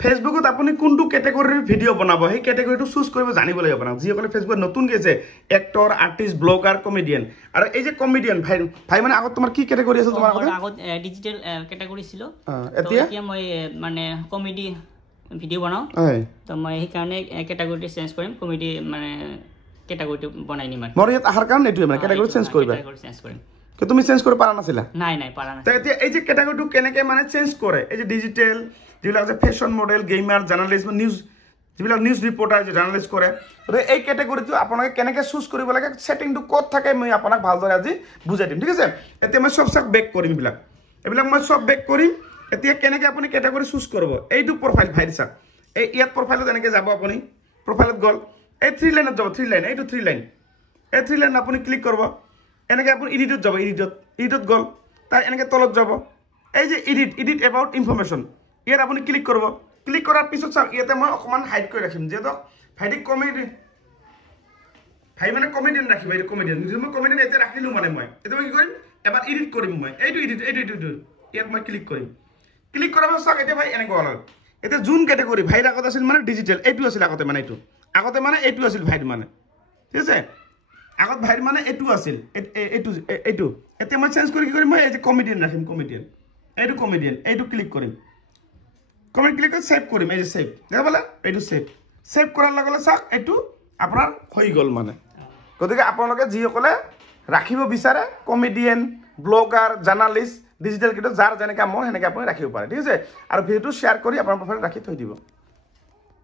ফেসবুকত আপুনি কোনটো ক্যাটাগৰিৰ ভিডিও বনাব সেই ক্যাটাগৰিটো চুজ কৰিব জানিব লাগিব আপোনাক যিসকলে ফেসবুকত নতুন গেছে এক্টৰ আৰ্টিষ্ট ব্লগাৰ কমেডিয়ান আৰু এই যে কমেডিয়ান ভাই মানে আগত তোমাৰ কি ক্যাটাগৰি আছিল তোমাৰ আগত ডিজিটাল ক্যাটাগরি ছিল এতিয়া মই মানে কমেডি ভিডিও বনাও তো মই এই কাৰণে ক্যাটাগৰিটো চেঞ্জ কৰিম কমেডি মানে ক্যাটাগৰিটো বনাই নিম মোৰ ইয়াত আহাৰ কাৰণে এটো মানে ক্যাটাগৰি চেঞ্জ কৰিবা কি তুমি চেঞ্জ কৰিব পাৰা নাছিলা নাই পাৰা নাই এতিয়া এই যে ক্যাটাগৰিটো কেনেকে মানে চেঞ্জ কৰে এই যে ডিজিটাল যিবিলাক যে ফ্যাশন মডেল গেমাৰ জাৰ্নালিস্ট নিউজ যিবিলাক নিউজ ৰিপৰ্টাৰ যে জাৰ্নালিস্ট কৰে এই ক্যাটাগৰিটো আপোনাক কেনেকে চুজ কৰিব লাগে সেটিংটো ক'ত থাকে মই আপোনাক ভালদৰে আজি বুজাই দিম ঠিক আছে এতিয়া মই সব বেক কৰিম এইবিলাক মই সব বেক কৰিম এতিয়া কেনেকে আপুনি ক্যাটাগৰি চুজ কৰিব এইটো প্ৰফাইল ভাই দিছা এই ইয়াত প্ৰফাইলত এনেকে যাব আপুনি প্ৰফাইলত গল এই 3 লাইনত যাব 3 লাইন এইটো 3 লাইন এই 3 লাইন আপুনি ক্লিক কৰিব এনেকে আপুনি এডিটত যাব এডিটত গল তাই এনেকে তলত যাব এই যে এডিট এবাউট ইনফরমেশন ইয়াত আপুনি ক্লিক কৰিব ক্লিক কৰাৰ পিছত চাওক ইয়াতে মই অকমান হাইড কৰি ৰাখিম যেটো ভাইটি কমেডি ভাই মানে কমেডিয়ান ৰাখিব এই কমেডিয়ান যদি মই কমেডিয়ান এতে ৰাখিলো মানে মই এতে মই কি কৰিম এবাৰ এডিট কৰিম মই এইটো ইয়াত মই ক্লিক কৰিম ক্লিক কৰাৰ পিছত চাওক এটা ভাই এনেকৈ হ'ল এতে জুন ক্যাটাগৰি ভাইৰ আগত আছিল মানে ডিজিটাল এইটো আছিল আগতে মানে এইটো আছিল ভাইৰ মানে ঠিক আছে আগত ভাইৰ মানে এইটো আছিল এইটো এতে মই চেঞ্জ কৰি কি কৰিম মই এই যে কমেডিয়ান ৰাখিম কমেডিয়ান এইটো ক্লিক কৰিম কমেন্ট ক্লিক কৰি সেভ কৰিম এই যে সেভ দেখা পালে এইটো সেভ কৰাৰ লগে লগে চাওক এইটো আপোনাৰ হৈ গল মানে গতিকে আপোনালোকে যিসকলে ৰাখিব বিচাৰে কমেডিয়ান ব্লগাৰ জাৰ্নালিস্ট ডিজিটাল কিটো যাৰ যেনেকা মন হেনেকা আপুনি ৰাখিব পাৰে ঠিক আছে আৰু ভিডিওটো শ্বেয়াৰ কৰি আপোনাৰ প্ৰফাইলত ৰাখি থৈ দিব